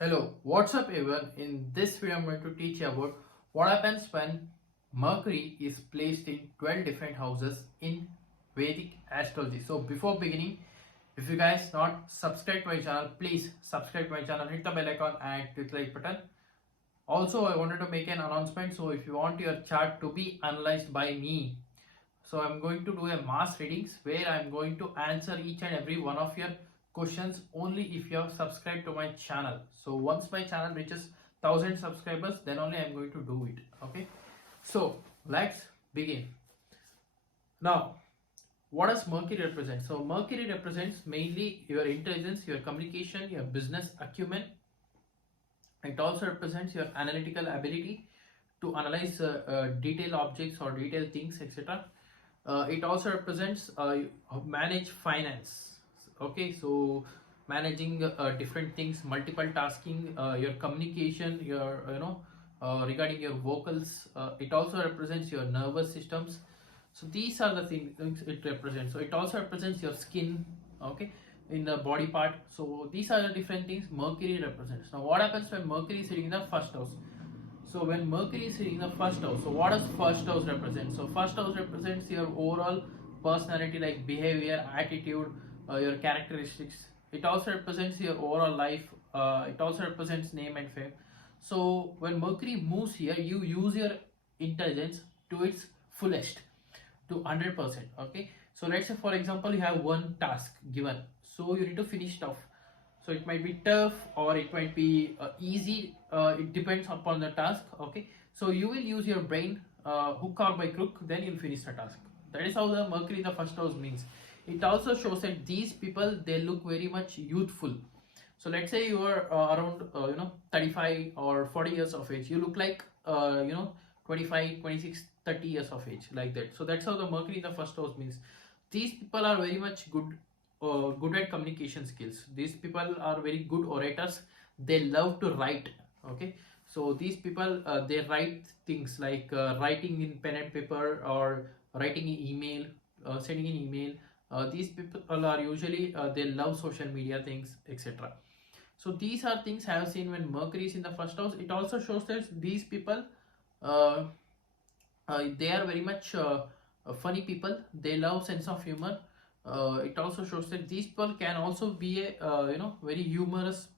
Hello, what's up everyone? In this video I'm going to teach you about what happens when Mercury is placed in 12 different houses in Vedic astrology. So before beginning, if you guys not subscribed to my channel, please subscribe to my channel, hit the bell icon and click the like button. Also, I wanted to make an announcement. So if you want your chart to be analyzed by me, so I'm going to do a mass readings where I'm going to answer each and every one of your questions only if you have subscribed to my channel. So once my channel reaches 1000 subscribers, then only I'm going to do it. Okay. So let's begin. Now, what does Mercury represent? So Mercury represents mainly your intelligence, your communication, your business acumen. It also represents your analytical ability to analyze detailed objects or detailed things, etc. It also represents manage finance. Okay, so managing different things, multiple tasking, your communication, your regarding your vocals. It also represents your nervous systems. So these are the things it represents. So it also represents your skin. Okay, in the body part. So these are the different things Mercury represents. Now what happens when Mercury is sitting in the first house? So when Mercury is sitting in the first house, so what does first house represent? So first house represents your overall personality, like behavior, attitude, your characteristics. It also represents your overall life. It also represents name and fame. So when Mercury moves here, you use your intelligence to its fullest, to 100%. Okay, so let's say for example you have one task given, so you need to finish it off. So it might be tough or it might be easy, it depends upon the task. Okay, so you will use your brain, hook or by crook, then you'll finish the task. That is how the Mercury in the first house means. It also shows that these people, they look very much youthful. So let's say you are around 35 or 40 years of age, you look like 25, 26, 30 years of age, like that. So that's how the Mercury in the first house means. These people are very much good at communication skills. These people are very good orators. They love to write. Okay, so these people, they write things like writing in pen and paper, or writing in email, sending an email. These people are usually they love social media things, etc. So these are things I have seen when Mercury is in the first house. It also shows that these people, uh, they are very much funny people. They love sense of humor. It also shows that these people can also be a very humorous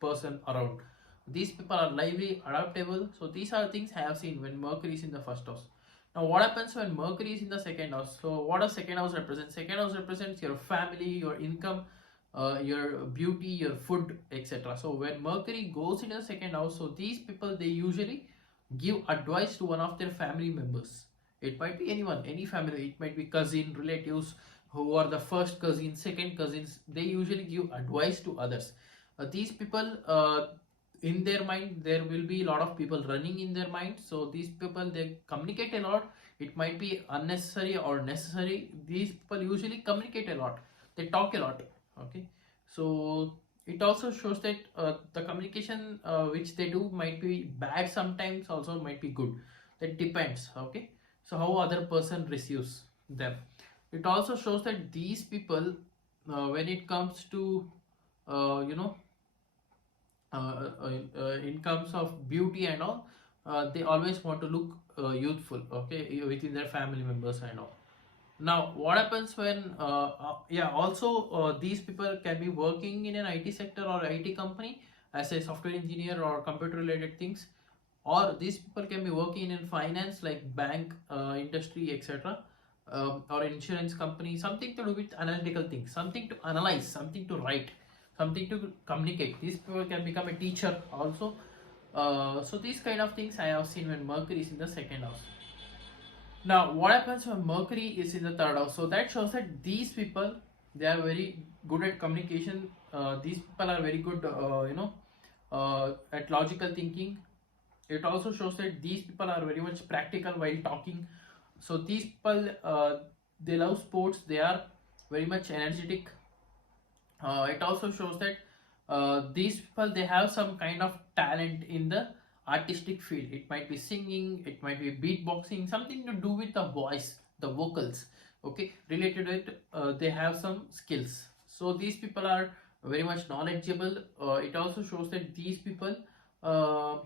person around. These people are lively, adaptable. So these are things I have seen when Mercury is in the first house. Now what happens when Mercury is in the second house? So what does second house represent? Second house represents your family, your income, your beauty, your food, etc. So when Mercury goes in the second house, so these people, they usually give advice to one of their family members. It might be anyone, any family. It might be cousin, relatives, who are the first cousins, second cousins. They usually give advice to others. These people, in their mind, there will be a lot of people running in their mind. So these people, they communicate a lot. It might be unnecessary or necessary. These people usually communicate a lot. They talk a lot. Okay, so it also shows that the communication which they do might be bad sometimes, also might be good. That depends. Okay, so how other person receives them. It also shows that these people, when it comes to uh, you know in terms of beauty and all, they always want to look youthful. Okay, within their family members and all. Now what happens when yeah, also these people can be working in an IT sector or IT company as a software engineer or computer related things, or these people can be working in finance, like bank industry, etc. Or insurance company, something to do with analytical things, something to analyze, something to write, something to communicate. These people can become a teacher also. So these kind of things I have seen when Mercury is in the second house. Now, what happens when Mercury is in the third house? So that shows that these people, they are very good at communication. These people are very good, at logical thinking. It also shows that these people are very much practical while talking. So these people, they love sports. They are very much energetic. It also shows that these people, they have some kind of talent in the artistic field. It might be singing, it might be beatboxing, something to do with the voice, the vocals. Okay, related to it, they have some skills. So these people are very much knowledgeable. It also shows that these people, uh,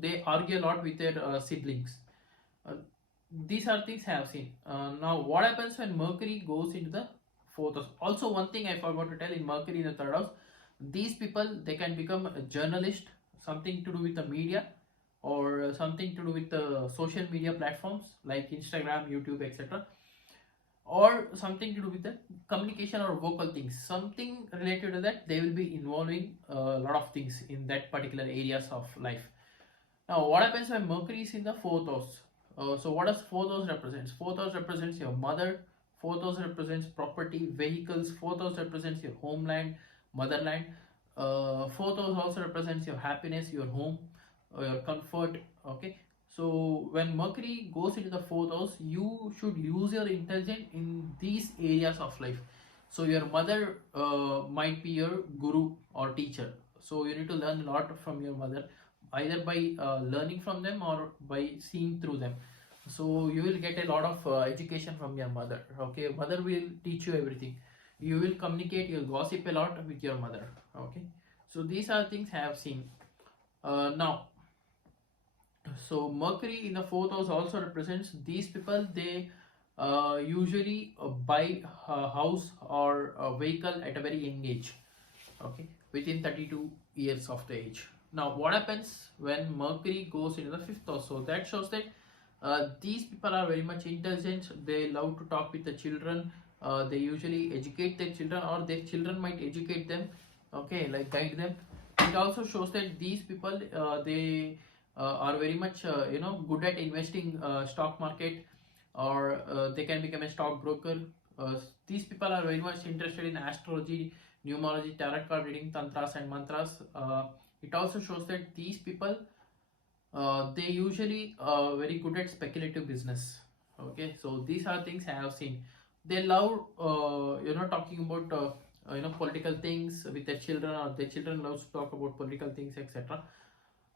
they argue a lot with their siblings. uh, these are things I have seen. Now, what happens when Mercury goes into the fourth house? Also, one thing I forgot to tell, in Mercury in the third house, these people, they can become a journalist, something to do with the media, or something to do with the social media platforms like Instagram, YouTube, etc., or something to do with the communication or vocal things, something related to that. They will be involving a lot of things in that particular areas of life. Now, what happens when Mercury is in the fourth house? So, what does fourth house represents? Fourth house represents your mother. Fourth house represents property, vehicles. Fourth house represents your homeland, motherland. Fourth house also represents your happiness, your home, your comfort. Okay. So, when Mercury goes into the fourth house, you should use your intelligence in these areas of life. So, your mother might be your guru or teacher. So, you need to learn a lot from your mother, either by learning from them or by seeing through them. So you will get a lot of education from your mother. Okay, mother will teach you everything. You will communicate, you'll gossip a lot with your mother. Okay, so these are things I have seen. Now, so Mercury in the fourth house also represents these people. They usually buy a house or a vehicle at a very young age. Okay, within 32 years of the age. Now, what happens when Mercury goes into the fifth house? So that shows that these people are very much intelligent. They love to talk with the children. They usually educate their children, or their children might educate them. Okay, like guide them. It also shows that these people, they are very much good at investing stock market, or they can become a stock broker. uh, these people are very much interested in astrology, numerology, tarot card reading, tantras and mantras. It also shows that these people, they usually very good at speculative business. Okay, so these are things I have seen. They love talking about political things with their children, or their children loves to talk about political things, etc.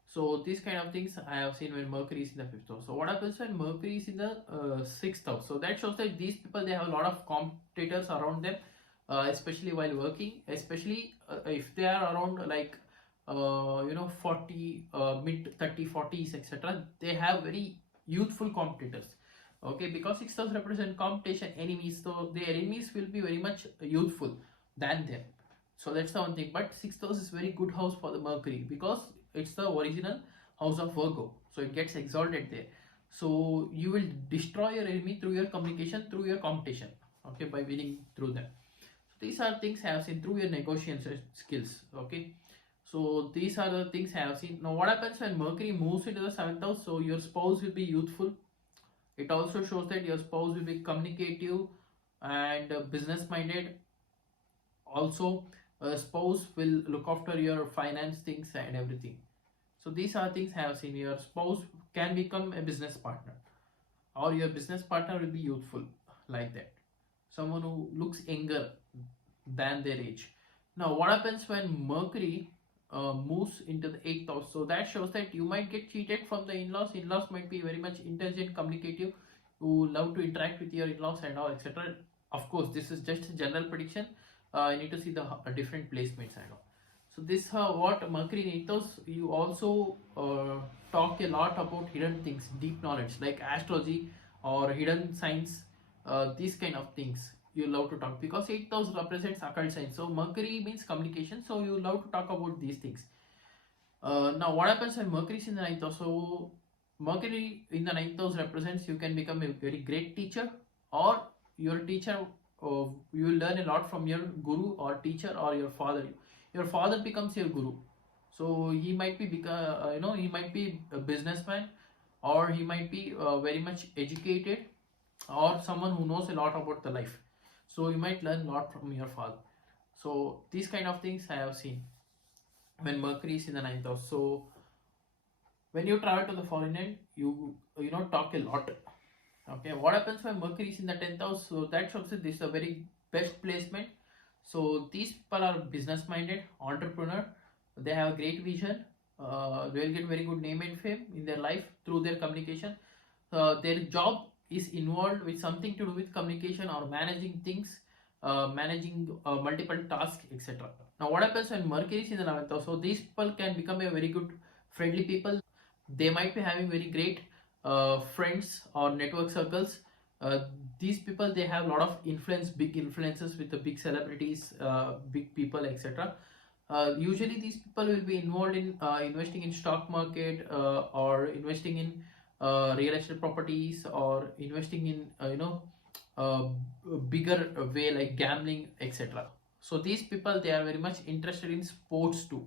So these kind of things I have seen when Mercury is in the fifth house. So what happens when Mercury is in the sixth house? So that shows that these people, they have a lot of competitors around them, especially while working. Especially if they are around like 40, mid 30, 40s, etc. They have very youthful competitors. Okay, because sixth house represent competition, enemies. So the enemies will be very much youthful than them. So that's the one thing. But sixth house is very good house for the Mercury, because it's the original house of Virgo. So it gets exalted there. So you will destroy your enemy through your communication, through your competition. Okay, by winning through them. So these are things I have seen through your negotiation skills. Okay. So these are the things I have seen. Now, what happens when Mercury moves into the seventh house? So your spouse will be youthful. It also shows that your spouse will be communicative and business minded. Also, a spouse will look after your finance things and everything. So these are things I have seen. Your spouse can become a business partner, or your business partner will be youthful, like that. Someone who looks younger than their age. Now, what happens when Mercury moves into the eighth house? So that shows that you might get cheated from the in-laws. In-laws might be very much intelligent, communicative, who love to interact with your in-laws and all, etc. Of course, this is just a general prediction. I need to see the different placements and all. So this what Mercury in eighth house. You also talk a lot about hidden things, deep knowledge like astrology or hidden science. These kind of things you love to talk, because eighth house represents occult science. So Mercury means communication. So you love to talk about these things. Now, what happens when Mercury is in the ninth house? So Mercury in the ninth house represents you can become a very great teacher, or your teacher. You will learn a lot from your guru or teacher or your father. Your father becomes your guru. So he might be he might be a businessman, or he might be very much educated, or someone who knows a lot about the life. So you might learn a lot from your father. So these kind of things I have seen when Mercury is in the ninth house. So when you travel to the foreign land, you talk a lot. Okay, what happens when Mercury is in the 10th house? So that shows that this is a very best placement. So these people are business minded, entrepreneur. They have a great vision. They will get very good name and fame in their life through their communication. Their job is involved with something to do with communication or managing things. managing multiple tasks, etc. Now, what happens when Mercury is in the 11th house? So these people can become a very good friendly people. They might be having very great friends or network circles. uh, these people, they have a lot of influence, big influences with the big celebrities, big people, etc. Usually these people will be involved in investing in stock market, or investing in real estate properties, or investing in uh, bigger way like gambling, etc. So these people, they are very much interested in sports too,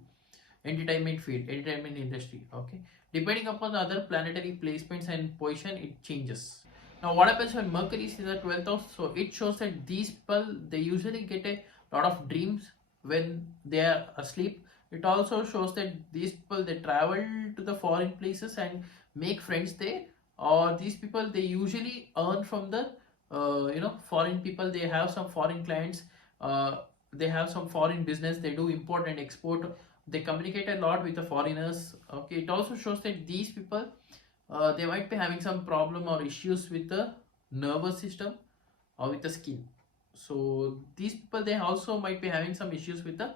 entertainment field, entertainment industry. Okay, depending upon the other planetary placements and position, it changes. Now, what happens when Mercury is in the 12th house? So it shows that these people, they usually get a lot of dreams when they are asleep. It also shows that these people, they travel to the foreign places and make friends there. Or these people, they usually earn from the foreign people. They have some foreign clients. They have some foreign business. They do import and export. They communicate a lot with the foreigners. Okay, it also shows that these people, they might be having some problem or issues with the nervous system or with the skin. So these people, they also might be having some issues with the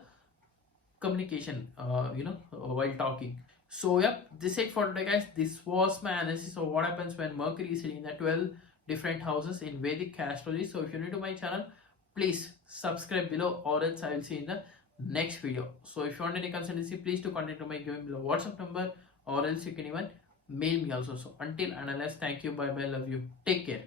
communication, while talking. So yep, this is it for today, guys. This was my analysis of what happens when Mercury is sitting in the 12 different houses in Vedic astrology. So if you're new to my channel, please subscribe below, or else I will see you in the next video. So if you want any consultancy, please do contact my given below WhatsApp number, or else you can even mail me also. So until and unless, thank you, bye bye, love you, take care.